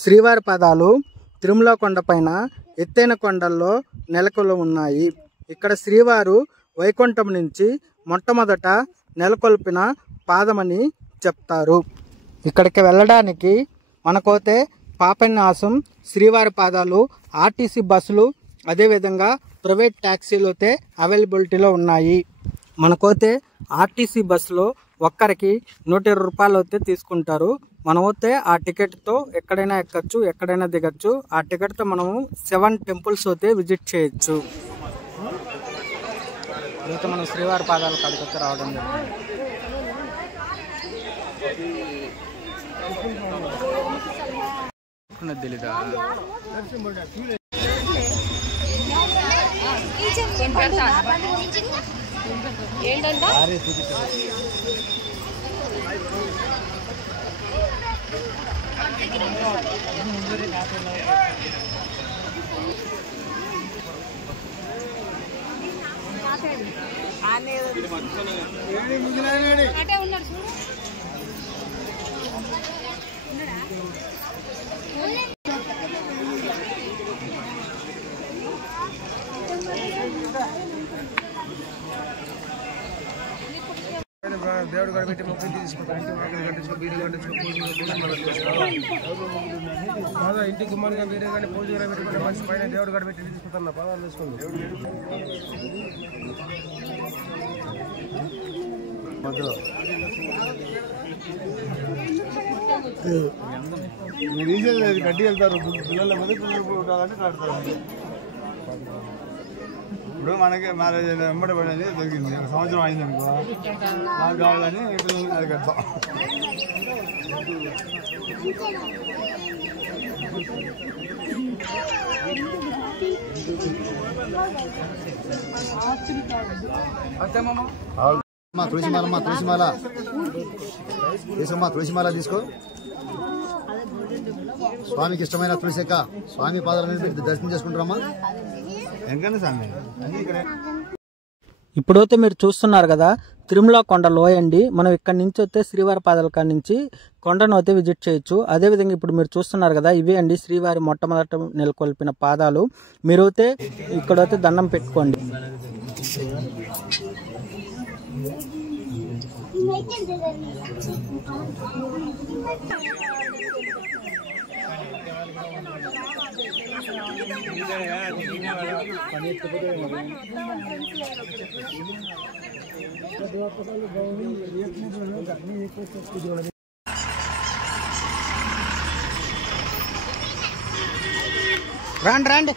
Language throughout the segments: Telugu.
శ్రీవారి పాదాలు తిరుమల కొండపైన ఎత్తైన కొండల్లో నెలకొల్లి ఉన్నాయి. ఇక్కడ శ్రీవారు వైకుంఠం నుంచి మొట్టమొదట నెలకొల్పిన పాదమని చెప్తారు. ఇక్కడికి వెళ్ళడానికి మనకైతే పాపనాశం శ్రీవారి పాదాలు ఆర్టీసీ బస్సులు అదేవిధంగా ప్రైవేట్ ట్యాక్సీలు అయితే అవైలబిలిటీలో ఉన్నాయి. మనకైతే ఆర్టీసీ బస్సులో ఒక్కరికి 120 రూపాయలు అయితే తీసుకుంటారు. మనమైతే ఆ టికెట్తో ఎక్కడైనా ఎక్కచ్చు, ఎక్కడైనా దిగచ్చు. ఆ టికెట్తో మనము 7 టెంపుల్స్ అయితే విజిట్ చేయొచ్చు. అయితే మనం శ్రీవారి పాదాల కాడికి అయితే రావడం జరిగింది. తెలీదా దేవుడు గడబెట్టి 30 తీసుకుంటారు. ఇంటికి గుమ్మానిగా వేరే కానీ పూజ గడబెట్టుకుంటే మంచి పైన దేవుడు గడబెట్టి తీసుకుంటాను. పదాలు తీసుకోండి. మీరు గడ్డి వెళ్తారు పిల్లల మీద పిల్లలు ఉండాలంటే కడతారు. ఇప్పుడు మనకి మ్యారేజ్ వెంబడి పడేది దొరికింది. 1 సంవత్సరం అయింది అనుకో, నాకు కావాలని పిల్లలకి అది కడతాం. తులసిమాల తీసుకో. స్వామికి ఇష్టమైన తులసిక స్వామి పాదాల మీద దర్శనం చేసుకుంటారమ్మా. ఇప్పుడైతే మీరు చూస్తున్నారు కదా తిరుమల కొండ లోయండి. మనం ఇక్కడ నుంచి అయితే శ్రీవారి పాదాల కాడ నుంచి కొండను అయితే విజిట్ చేయొచ్చు. అదేవిధంగా ఇప్పుడు మీరు చూస్తున్నారు కదా ఇవే అండి శ్రీవారి మొట్టమొదట నెలకొల్పిన పాదాలు. మీరైతే ఇక్కడైతే దండం పెట్టుకోండి. రండి రండి,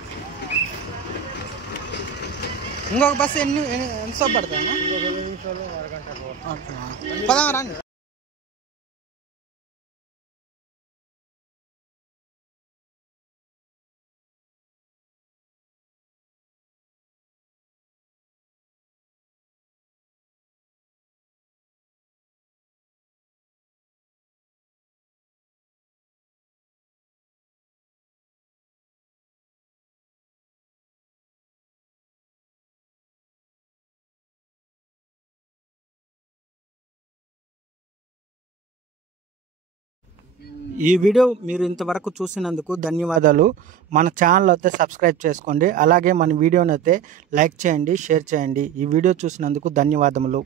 ఇంకొక బస్సు ఎంతసేపు పడుతుంది? పదా రండి. ఈ వీడియో మీరు ఇంతవరకు చూసినందుకు ధన్యవాదాలు. మన ఛానల్ అయితే సబ్స్క్రైబ్ చేసుకోండి. అలాగే మన వీడియోని అయితే లైక్ చేయండి, షేర్ చేయండి. ఈ వీడియో చూసినందుకు ధన్యవాదములు.